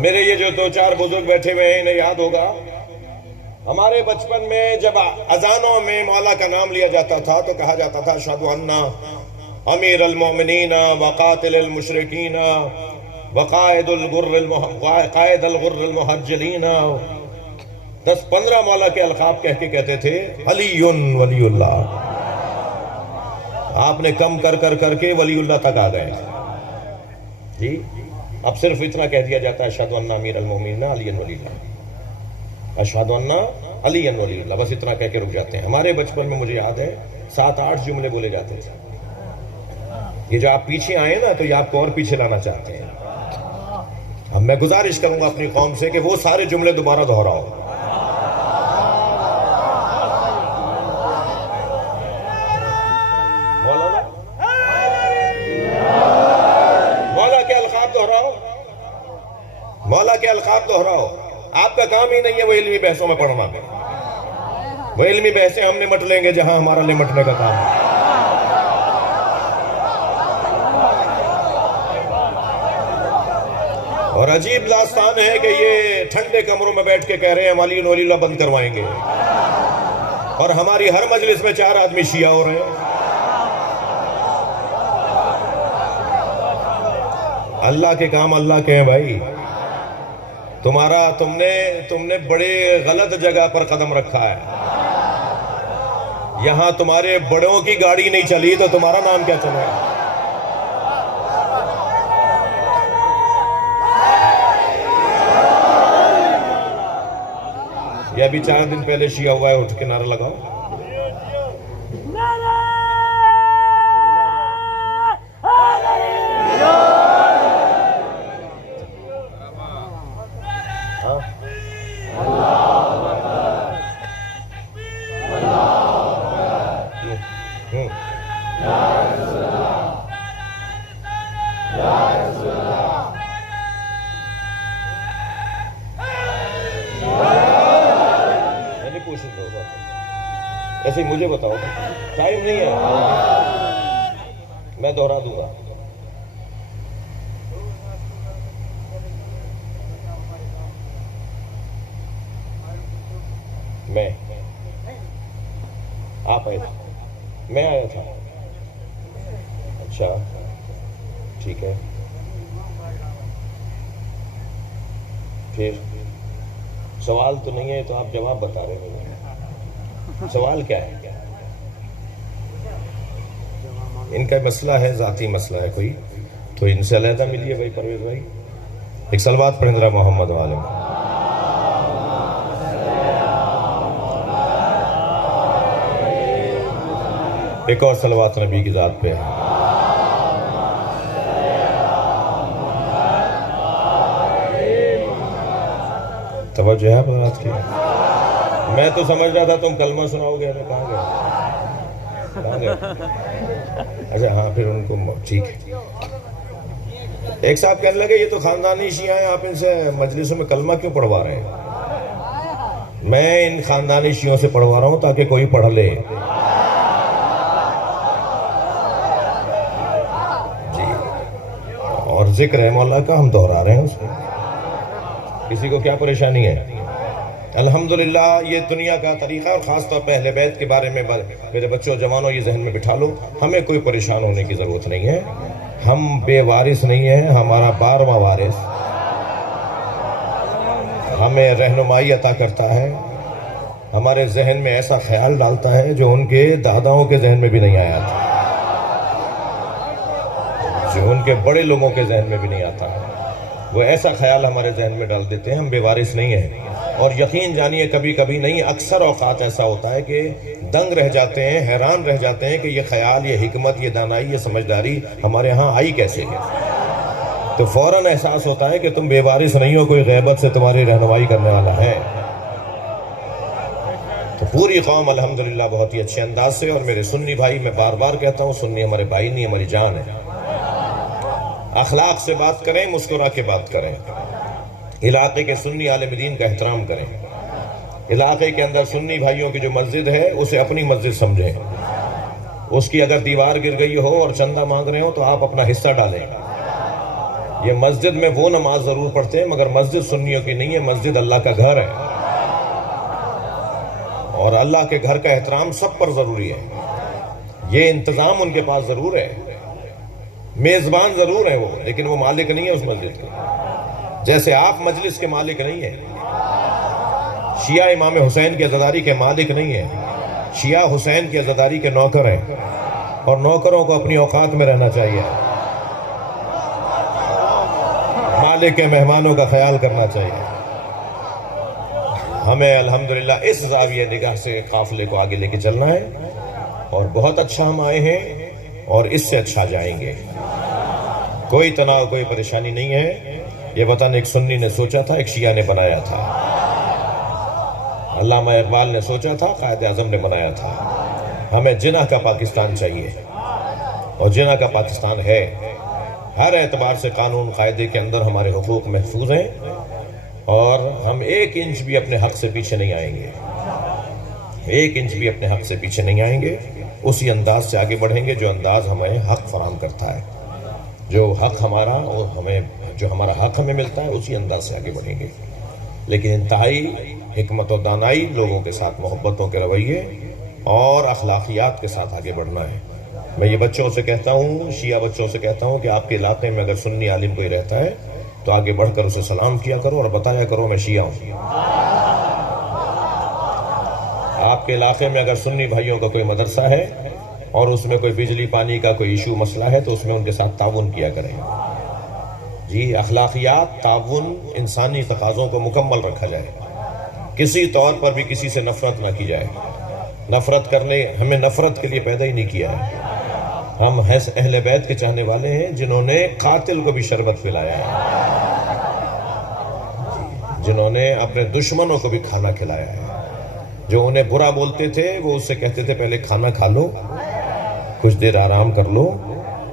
میرے یہ جو دو چار بزرگ بیٹھے ہوئے ہیں انہیں یاد ہوگا ہمارے بچپن میں جب اذانوں میں مولا کا نام لیا جاتا تھا تو کہا جاتا تھا اشہد ان امیر المومنین وقاتل المشرکین وقائد الغر المحجلین 10-15 مولا کے القاب کہہ کے کہتے تھے علی ولی اللہ. آپ نے کم کر کے ولی اللہ تک آ گئے جی. اب صرف اتنا کہہ دیا جاتا ہے اشہد ان امیر المومنین علی ولی اللہ، اشہد ان علی ولی اللہ، بس اتنا کہہ کے رک جاتے ہیں. ہمارے بچپن میں مجھے یاد ہے 7-8 جملے بولے جاتے تھے. یہ جو آپ پیچھے آئے نا تو یہ آپ کو اور پیچھے لانا چاہتے ہیں. اب میں گزارش کروں گا اپنی قوم سے کہ وہ سارے جملے دوبارہ دہراؤ. مولا کے القاب دہراؤ. آپ کا کام ہی نہیں ہے وہ علمی بحثوں میں پڑھنا. وہ علمی بحثیں ہم نمٹ لیں گے جہاں ہمارا نمٹنے کا کام ہے. اور عجیب داستان ہے کہ یہ ٹھنڈے کمروں میں بیٹھ کے کہہ رہے ہیں ہم علی ولی اللہ بند کروائیں گے، اور ہماری ہر مجلس میں 4 آدمی شیعہ ہو رہے ہیں. اللہ کے کام اللہ کے ہیں بھائی. تم نے بڑے غلط جگہ پر قدم رکھا ہے. یہاں تمہارے بڑوں کی گاڑی نہیں چلی تو تمہارا نام کیا چلے گا؟ یہ ابھی 4 دن پہلے شیعہ ہوا ہے، اٹھ کے نعرہ لگاؤ. ایسے ہی مجھے بتاؤ، ٹائم نہیں ہے، میں دہرا دوں گا. آپ آئے تھے، میں آیا تھا. اچھا ٹھیک ہے. پھر سوال تو نہیں ہے تو آپ جواب بتا رہے ہیں. سوال کیا ہے؟ ان کا مسئلہ ہے، ذاتی مسئلہ ہے کوئی، تو ان سے علیحدہ ملیے بھائی. پرویز بھائی ایک صلوات پڑھیں ذرا محمد والے. ایک اور صلوات نبی کی ذات پہ ہے. توجہ ہے بات کی. میں تو سمجھ رہا تھا تم کلمہ سناؤ گے. کہاں گئے؟ اچھا ہاں پھر ان کو ٹھیک ہے. ایک صاحب کہنے لگے یہ تو خاندانی شیعہ ہیں، آپ ان سے مجلسوں میں کلمہ کیوں پڑھوا رہے ہیں؟ میں ان خاندانی شیعوں سے پڑھوا رہا ہوں تاکہ کوئی پڑھ لے. جی اور ذکر ہے مولا کا، ہم دہرا رہے ہیں اس میں. کسی کو کیا پریشانی ہے؟ الحمدللہ یہ دنیا کا طریقہ، اور خاص طور پہ اہل بیت کے بارے میں میرے بچوں جوانوں یہ ذہن میں بٹھا لو، ہمیں کوئی پریشان ہونے کی ضرورت نہیں ہے. ہم بے وارث نہیں ہیں. ہمارا 12واں وارث ہمیں رہنمائی عطا کرتا ہے، ہمارے ذہن میں ایسا خیال ڈالتا ہے جو ان کے داداؤں کے ذہن میں بھی نہیں آیا تھا، جو ان کے بڑے لوگوں کے ذہن میں بھی نہیں آتا. وہ ایسا خیال ہمارے ذہن میں ڈال دیتے ہیں. ہم بے وارث نہیں ہیں. اور یقین جانیے کبھی کبھی نہیں، اکثر اوقات ایسا ہوتا ہے کہ دنگ رہ جاتے ہیں، حیران رہ جاتے ہیں کہ یہ خیال، یہ حکمت، یہ دانائی، یہ سمجھداری ہمارے ہاں آئی کیسے ہے. تو فوراً احساس ہوتا ہے کہ تم بے وارث نہیں ہو، کوئی غیبت سے تمہاری رہنمائی کرنے والا ہے. تو پوری قوم الحمدللہ بہت ہی اچھے انداز سے، اور میرے سنی بھائی، میں بار بار کہتا ہوں سنی ہمارے بھائی نہیں، ہماری جان ہے. اخلاق سے بات کریں، مسکرا کے بات کریں. علاقے کے سنی عالم دین کا احترام کریں. علاقے کے اندر سنی بھائیوں کی جو مسجد ہے اسے اپنی مسجد سمجھیں. اس کی اگر دیوار گر گئی ہو اور چندہ مانگ رہے ہو تو آپ اپنا حصہ ڈالیں. یہ مسجد میں وہ نماز ضرور پڑھتے ہیں مگر مسجد سنیوں کی نہیں ہے، مسجد اللہ کا گھر ہے، اور اللہ کے گھر کا احترام سب پر ضروری ہے۔ یہ انتظام ان کے پاس ضرور ہے، میزبان ضرور ہے وہ، لیکن وہ مالک نہیں ہے اس مسجد کے، جیسے آپ مجلس کے مالک نہیں ہیں۔ شیعہ امام حسین کی عزاداری کے مالک نہیں ہیں، شیعہ حسین کی عزاداری کے نوکر ہیں، اور نوکروں کو اپنی اوقات میں رہنا چاہیے، مالک کے مہمانوں کا خیال کرنا چاہیے۔ ہمیں الحمدللہ اس زاویہ نگاہ سے قافلے کو آگے لے کے چلنا ہے، اور بہت اچھا ہم آئے ہیں اور اس سے اچھا جائیں گے۔ کوئی تناؤ کوئی پریشانی نہیں ہے۔ یہ وطن ایک سنی نے سوچا تھا، ایک شیعہ نے بنایا تھا، علامہ اقبال نے سوچا تھا، قائد اعظم نے بنایا تھا۔ ہمیں جناح کا پاکستان چاہیے، اور جناح کا پاکستان ہے۔ ہر اعتبار سے قانون قاعدے کے اندر ہمارے حقوق محفوظ ہیں، اور ہم ایک انچ بھی اپنے حق سے پیچھے نہیں آئیں گے، ایک انچ بھی اپنے حق سے پیچھے نہیں آئیں گے۔ اسی انداز سے آگے بڑھیں گے جو انداز ہمیں حق فراہم کرتا ہے، جو حق ہمارا اور جو ہمارا حق ہمیں ملتا ہے اسی انداز سے آگے بڑھیں گے، لیکن انتہائی حکمت و دانائی، لوگوں کے ساتھ محبتوں کے رویے اور اخلاقیات کے ساتھ آگے بڑھنا ہے۔ میں یہ بچوں سے کہتا ہوں، شیعہ بچوں سے کہتا ہوں کہ آپ کے علاقے میں اگر سنی عالم کوئی رہتا ہے تو آگے بڑھ کر اسے سلام کیا کرو اور بتایا کرو میں شیعہ ہوں۔ آپ کے علاقے میں اگر سنی بھائیوں کا کوئی مدرسہ ہے اور اس میں کوئی بجلی پانی کا کوئی ایشو مسئلہ ہے تو اس میں ان کے ساتھ تعاون کیا کریں۔ جی، اخلاقیات، تعاون، انسانی تقاضوں کو مکمل رکھا جائے، کسی طور پر بھی کسی سے نفرت نہ کی جائے۔ نفرت کرنے، ہمیں نفرت کے لیے پیدا ہی نہیں کیا ہے۔ ہم اہل بیت کے چاہنے والے ہیں جنہوں نے قاتل کو بھی شربت پلایا ہے، جنہوں نے اپنے دشمنوں کو بھی کھانا کھلایا ہے۔ جو انہیں برا بولتے تھے وہ اس سے کہتے تھے پہلے کھانا کھا لو، کچھ دیر آرام کر لو،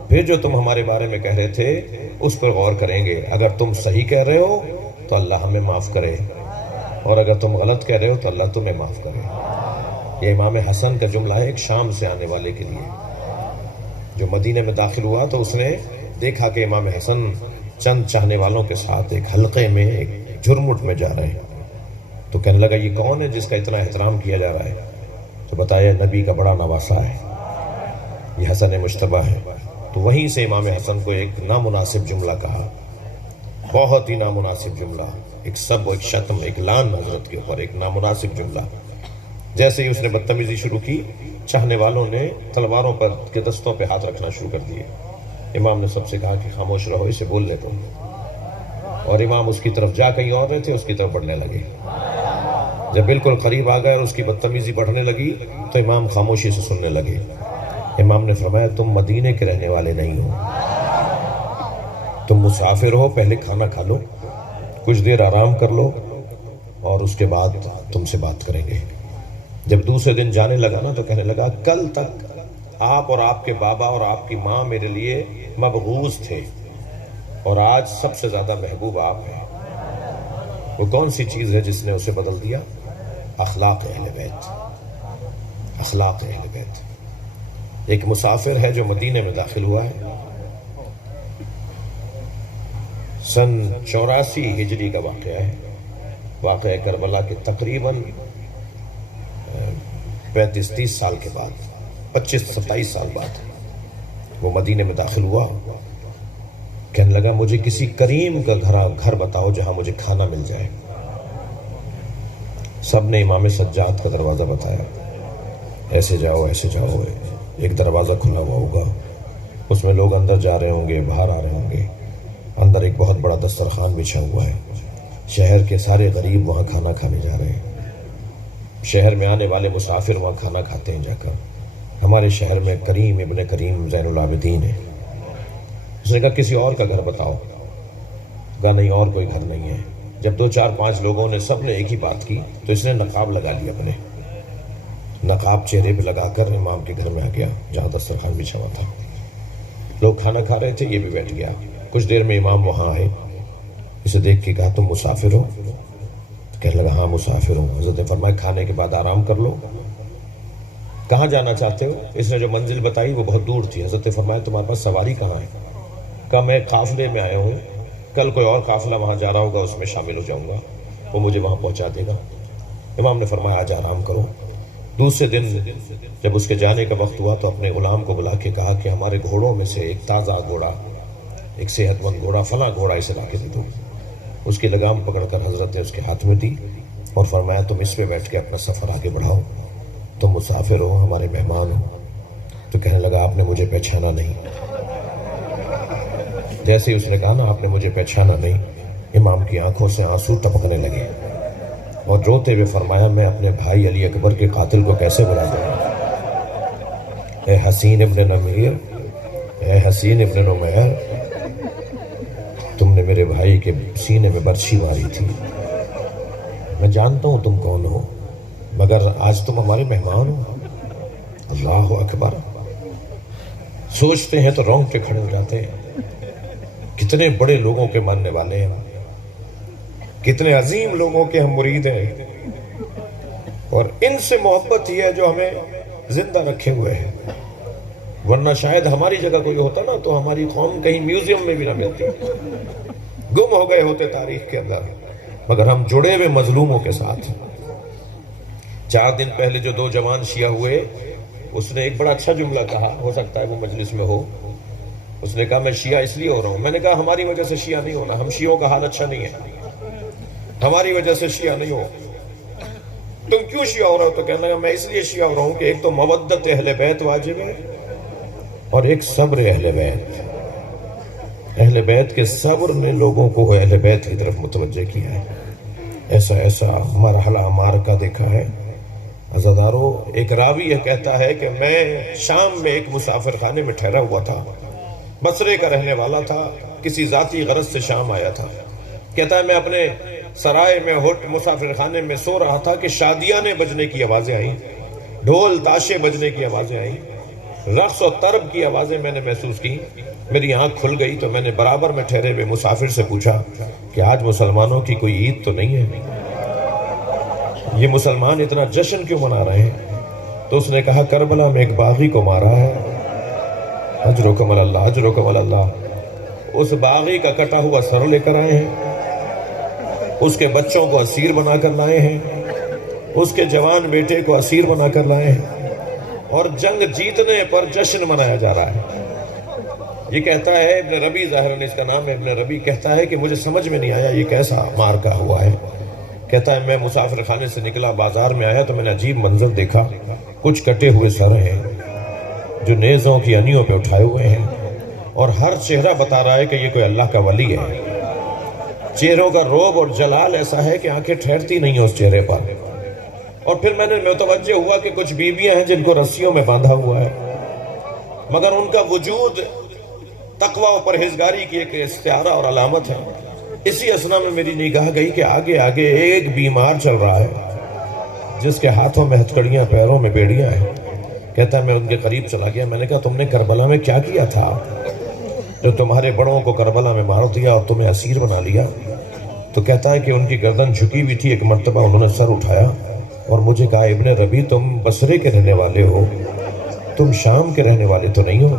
پھر جو تم ہمارے بارے میں کہہ رہے تھے اس پر غور کریں گے۔ اگر تم صحیح کہہ رہے ہو تو اللہ ہمیں معاف کرے، اور اگر تم غلط کہہ رہے ہو تو اللہ تمہیں معاف کرے۔ یہ امام حسن کا جملہ ہے ایک شام سے آنے والے کے لیے۔ جو مدینے میں داخل ہوا تو اس نے دیکھا کہ امام حسن چند چاہنے والوں کے ساتھ ایک حلقے میں، ایک جھرمٹ میں جا رہے ہیں، تو کہنے لگا یہ کون ہے جس کا اتنا احترام کیا جا رہا ہے؟ تو بتایا نبی کا بڑا نواسا ہے، یہ حسن مجتبیٰ ہے۔ تو وہیں سے امام حسن کو ایک نامناسب جملہ کہا، بہت ہی نامناسب جملہ، ایک سب، ایک شتم، ایک لعن حضرت کے اوپر، ایک نامناسب جملہ۔ جیسے ہی اس نے بدتمیزی شروع کی، چاہنے والوں نے تلواروں پر کے دستوں پہ ہاتھ رکھنا شروع کر دیے۔ امام نے سب سے کہا کہ خاموش رہو، اسے بولنے دو، اور امام اس کی طرف جا کہیں اور رہے تھے، اس کی طرف بڑھنے لگے۔ جب بالکل قریب آ گئے اور اس کی بدتمیزی بڑھنے لگی تو امام خاموشی سے سننے لگے۔ امام نے فرمایا تم مدینے کے رہنے والے نہیں ہو، تم مسافر ہو، پہلے کھانا کھا لو، کچھ دیر آرام کر لو، اور اس کے بعد تم سے بات کریں گے۔ جب دوسرے دن جانے لگا نا تو کہنے لگا کل تک آپ اور آپ کے بابا اور آپ کی ماں میرے لیے مبغوض تھے، اور آج سب سے زیادہ محبوب آپ ہیں۔ وہ کون سی چیز ہے جس نے اسے بدل دیا؟ اخلاق اہل بیت، اخلاق اہل بیت۔ ایک مسافر ہے جو مدینے میں داخل ہوا ہے، سن 84 ہجری کا واقعہ ہے، واقعہ کربلا کے تقریباً 35-30 سال کے بعد، 25-27 سال بعد وہ مدینے میں داخل ہوا۔ کہنے لگا مجھے کسی کریم کا گھر بتاؤ جہاں مجھے کھانا مل جائے۔ سب نے امام سجاد کا دروازہ بتایا، ایسے جاؤ ایسے جاؤ، ایک دروازہ کھلا ہوا ہوگا، اس میں لوگ اندر جا رہے ہوں گے، باہر آ رہے ہوں گے، اندر ایک بہت بڑا دسترخوان بچھا ہوا ہے، شہر کے سارے غریب وہاں کھانا کھانے جا رہے ہیں، شہر میں آنے والے مسافر وہاں کھانا کھاتے ہیں جا کر۔ ہمارے شہر میں کریم ابن کریم زین العابدین ہے۔ اس نے کہا کسی اور کا گھر بتاؤ، کہا نہیں اور کوئی گھر نہیں ہے۔ جب 2-4-5 لوگوں نے سب نے ایک ہی بات کی تو اس نے نقاب لگا لیا، اپنے نقاب چہرے پہ لگا کر امام کے گھر میں آ گیا جہاں دسترخوان بچھا ہوا تھا۔ لوگ کھانا کھا رہے تھے، یہ بھی بیٹھ گیا۔ کچھ دیر میں امام وہاں آئے، اسے دیکھ کے کہا تم مسافر ہو؟ کہنے لگا ہاں مسافر ہوں۔ حضرت نے فرمایا کھانے کے بعد آرام کر لو، کہاں جانا چاہتے ہو؟ اس نے جو منزل بتائی وہ بہت دور تھی۔ حضرت نے فرمایا تمہارے پاس سواری کہاں ہے؟ کہا میں قافلے میں آیا ہوں کل کوئی اور قافلہ وہاں جا رہا ہوگا، اس میں شامل ہو جاؤں گا، وہ مجھے وہاں پہنچا دے گا۔ امام نے فرمایا آج آرام کرو۔ دوسرے دن جب اس کے جانے کا وقت ہوا تو اپنے غلام کو بلا کے کہا کہ ہمارے گھوڑوں میں سے ایک تازہ گھوڑا، ایک صحت مند گھوڑا، فلاں گھوڑا اسے لا کے دے دو۔ اس کی لگام پکڑ کر حضرت نے اس کے ہاتھ میں دی اور فرمایا تم اس پہ بیٹھ کے اپنا سفر آگے بڑھاؤ، تم مسافر ہو، ہمارے مہمان ہو۔ تو کہنے لگا آپ نے مجھے پہچانا نہیں۔ جیسے ہی اس نے کہا نا آپ نے مجھے پہچانا نہیں، امام کی آنکھوں سے آنسو ٹپکنے لگے اور روتے ہوئے فرمایا میں اپنے بھائی علی اکبر کے قاتل کو کیسے بلا دوں؟ اے حسین ابن نمیر، اے حسین ابن نمیر، تم نے میرے بھائی کے سینے میں برچھی ماری تھی، میں جانتا ہوں تم کون ہو، مگر آج تم ہمارے مہمان ہو۔ اللہ اکبر، سوچتے ہیں تو رونگٹے کھڑے ہو جاتے ہیں۔ کتنے بڑے لوگوں کے ماننے والے ہیں، کتنے عظیم لوگوں کے ہم مرید ہیں، اور ان سے محبت ہی ہے جو ہمیں زندہ رکھے ہوئے ہیں، ورنہ شاید ہماری جگہ کوئی ہوتا نا تو ہماری قوم کہیں میوزیم میں بھی نہ ملتی، گم ہو گئے ہوتے تاریخ کے اندر، مگر ہم جڑے ہوئے مظلوموں کے ساتھ۔ 4 دن پہلے جو 2 جوان شیعہ ہوئے، اس نے ایک بڑا اچھا جملہ کہا، ہو سکتا ہے وہ مجلس میں ہو۔ اس نے کہا میں شیعہ اس لیے ہو رہا ہوں۔ میں نے کہا ہماری وجہ سے شیعہ نہیں ہونا، ہم شیعوں کا حال اچھا نہیں ہے، ہماری وجہ سے شیعہ نہیں ہو۔ تم کیوں شیعہ ہو رہا ہو؟ تو کہنے لگا میں اس لیے شیعہ ہو رہا ہوں کہ ایک تو مودت اہل بیت واجب ہے اور ایک صبر اہل بیت۔ اہل بیت کے صبر نے لوگوں کو اہل بیت کی طرف متوجہ کیا ہے۔ ایسا ایسا مرحلہ معرکہ دیکھا ہے عزادارو۔ ایک راوی یہ کہتا ہے کہ میں شام میں ایک مسافر خانے میں ٹھہرا ہوا تھا، بصرے کا رہنے والا تھا، کسی ذاتی غرض سے شام آیا تھا۔ کہتا ہے میں اپنے سرائے میں مسافر خانے میں سو رہا تھا کہ شادیانے بجنے کی آوازیں آئیں، ڈھول تاشے بجنے کی آوازیں آئیں، رقص و طرب کی آوازیں میں نے محسوس کی۔ میری آنکھ کھل گئی تو میں نے برابر میں ٹھہرے ہوئے مسافر سے پوچھا کہ آج مسلمانوں کی کوئی عید تو نہیں ہے؟ یہ مسلمان اتنا جشن کیوں منا رہے ہیں؟ تو اس نے کہا کربلا میں ایک باغی کو مارا ہے، اجرکم اللہ، اجرکم اللہ۔ اس باغی کا کٹا ہوا سر لے کر آئے ہیں، اس کے بچوں کو اسیر بنا کر لائے ہیں، اس کے جوان بیٹے کو اسیر بنا کر لائے ہیں، اور جنگ جیتنے پر جشن منایا جا رہا ہے۔ یہ کہتا ہے ابن ربی، ظاہراً اس کا نام ہے ابن ربی، کہتا ہے کہ مجھے سمجھ میں نہیں آیا یہ کیسا معرکہ ہوا ہے۔ کہتا ہے میں مسافر خانے سے نکلا، بازار میں آیا تو میں نے عجیب منظر دیکھا، کچھ کٹے ہوئے سر ہیں جو نیزوں کی انیوں پہ اٹھائے ہوئے ہیں، اور ہر چہرہ بتا رہا ہے کہ یہ کوئی اللہ کا ولی ہے۔ چہروں کا روب اور جلال ایسا ہے کہ آنکھیں ٹھہرتی نہیں ہیں اس چہرے پر۔ اور پھر میں نے متوجہ ہوا کہ کچھ بیویاں ہیں جن کو رسیوں میں باندھا ہوا ہے، مگر ان کا وجود تقوی و پرہیزگاری کی ایک استعارہ اور علامت ہے۔ اسی اثنا میں میری نگاہ گئی کہ آگے آگے ایک بیمار چل رہا ہے جس کے ہاتھوں میں ہتھکڑیاں، پیروں میں بیڑیاں ہیں۔ کہتا ہے میں ان کے قریب چلا گیا، میں نے کہا تم نے کربلا میں کیا کیا تھا جو تمہارے بڑوں کو کربلا میں مار دیا اور تمہیں اسیر بنا لیا؟ تو کہتا ہے کہ ان کی گردن جھکی ہوئی تھی، ایک مرتبہ انہوں نے سر اٹھایا اور مجھے کہا ابن ربی تم بصرے کے رہنے والے ہو، تم شام کے رہنے والے تو نہیں ہو؟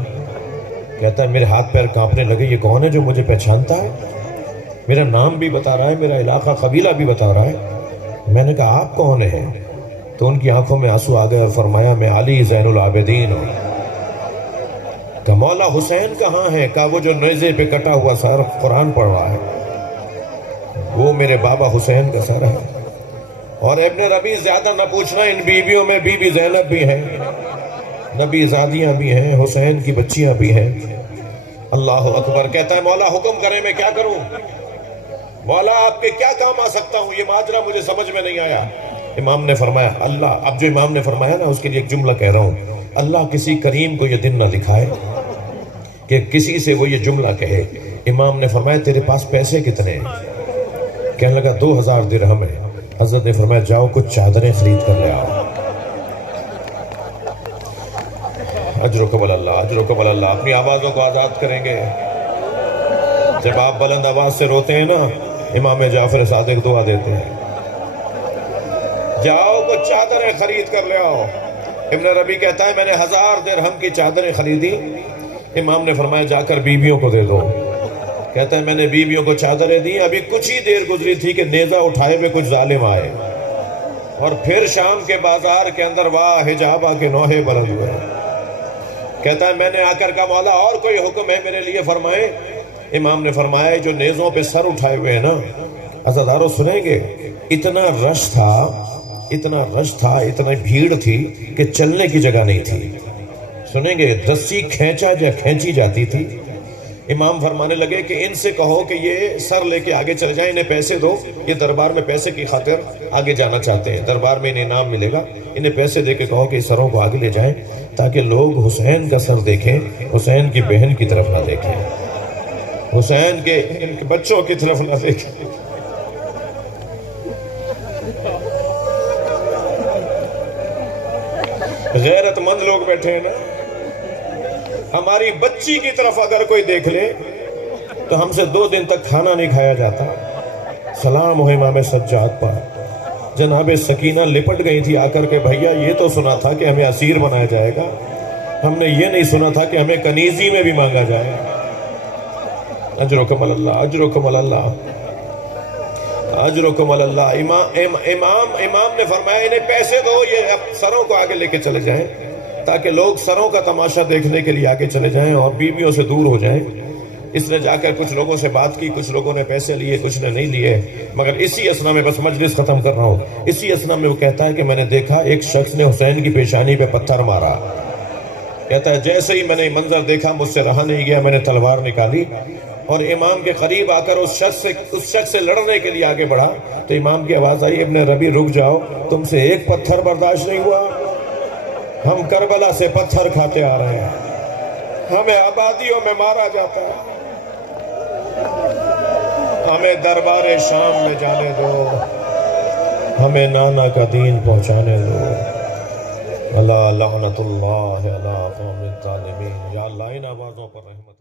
کہتا ہے میرے ہاتھ پیر کانپنے لگے، یہ کون ہے جو مجھے پہچانتا ہے؟ میرا نام بھی بتا رہا ہے، میرا علاقہ قبیلہ بھی بتا رہا ہے۔ میں نے کہا آپ کون ہیں؟ تو ان کی آنکھوں میں آنسو آ گئے اور فرمایا میں علی زین العابدین ہوں۔ کہ مولا حسین کہاں ہے؟ کہا وہ جو نیزے پہ کٹا ہوا سر قرآن پڑھ رہا ہے، وہ میرے بابا حسین کا سر ہے۔ اور ابن ربی زیادہ نہ پوچھنا، ان بیویوں میں بی بی زینب بھی ہیں، نبی زادیاں بھی ہیں، حسین کی بچیاں بھی ہیں۔ اللہ اکبر۔ کہتا ہے مولا حکم کریں میں کیا کروں؟ مولا آپ کے کیا کام آ سکتا ہوں؟ یہ ماجرا مجھے سمجھ میں نہیں آیا۔ امام نے فرمایا اللہ، اب جو امام نے فرمایا نا اس کے لیے ایک جملہ کہہ رہا ہوں، اللہ کسی کریم کو یہ دن نہ دکھائے کہ کسی سے وہ یہ جملہ کہے۔ امام نے فرمایا تیرے پاس پیسے کتنے ہیں؟ کہنے لگا 2000 درہم ہے۔ حضرت نے فرمایا جاؤ کچھ چادریں خرید کر لے آؤ۔ اجرکم اللہ، اجرکم اللہ۔ اپنی آوازوں کو آزاد کریں گے۔ جب آپ بلند آواز سے روتے ہیں نا، امام جعفر صادق دعا دیتے ہیں، جاؤ کچھ چادریں خرید کر لے آؤ۔ ابن ربی کہتا ہے میں نے 1000 درہم کی چادریں خریدی۔ امام نے فرمایا جا کر بیویوں کو دے دو۔ کہتا ہے میں نے بیویوں کو چادریں دی، ابھی کچھ ہی دیر گزری تھی کہ نیزہ اٹھائے ہوئے کچھ ظالم آئے، اور پھر شام کے بازار کے اندر واہ حجابہ کے نوحے بلند ہوئے۔ کہتا ہے میں نے آ کر کہا مولا اور کوئی حکم ہے میرے لیے فرمائے۔ امام نے فرمایا جو نیزوں پہ سر اٹھائے ہوئے ہیں نا، عزادارو سنیں گے، اتنا رش تھا، اتنا بھیڑ تھی کہ چلنے کی جگہ نہیں تھی۔ سنیں گے رسی کھینچی جاتی تھی۔ امام فرمانے لگے کہ ان سے کہو کہ یہ سر لے کے آگے چلے جائیں، انہیں پیسے دو، یہ دربار میں پیسے کی خاطر آگے جانا چاہتے ہیں، دربار میں انہیں انعام ملے گا، انہیں پیسے دے کے کہو کہ اس سروں کو آگے لے جائیں تاکہ لوگ حسین کا سر دیکھیں، حسین کی بہن کی طرف نہ دیکھیں، حسین کے بچوں کی طرف نہ دیکھیں۔ غیرت مند لوگ بیٹھے ہیں نا، ہماری بچی کی طرف اگر کوئی دیکھ لے تو ہم سے 2 دن تک کھانا نہیں کھایا جاتا۔ سلام ہو امام سجاد پر۔ جناب سکینہ لپٹ گئی تھی آ کر کے، بھیا یہ تو سنا تھا کہ ہمیں اسیر بنایا جائے گا، ہم نے یہ نہیں سنا تھا کہ ہمیں کنیزی میں بھی مانگا جائے۔ اجرکم اللہ، اجرکم اللہ، اجرکم اللہ۔ امام نے فرمایا انہیں پیسے دو، یہ سروں کو آگے لے کے چلے جائیں تاکہ لوگ سروں کا تماشا دیکھنے کے لیے آگے چلے جائیں اور بیویوں سے دور ہو جائیں۔ اس نے جا کر کچھ لوگوں سے بات کی، کچھ لوگوں نے پیسے لیے، کچھ نے نہیں لیے، مگر اسی اسنا میں، بس مجلس ختم کر رہا ہوں، اسی اسنا میں وہ کہتا ہے کہ میں نے دیکھا ایک شخص نے حسین کی پیشانی پہ پتھر مارا۔ کہتا ہے جیسے ہی میں نے منظر دیکھا مجھ سے رہا نہیں گیا، میں نے تلوار نکالی اور امام کے قریب آ کر اس شخص سے لڑنے کے لیے آگے بڑھا تو امام کی آواز آئی ابن ربی رک جاؤ، تم سے ایک پتھر برداشت نہیں ہوا؟ ہم کربلا سے پتھر کھاتے آ رہے ہیں، ہمیں آبادیوں میں مارا جاتا ہے، ہمیں دربار شام میں جانے دو، ہمیں نانا کا دین پہنچانے دو۔ اللہ لعنت اللہ علی قوم الظالمین۔ یا اللہ ان آوازوں پر رحمت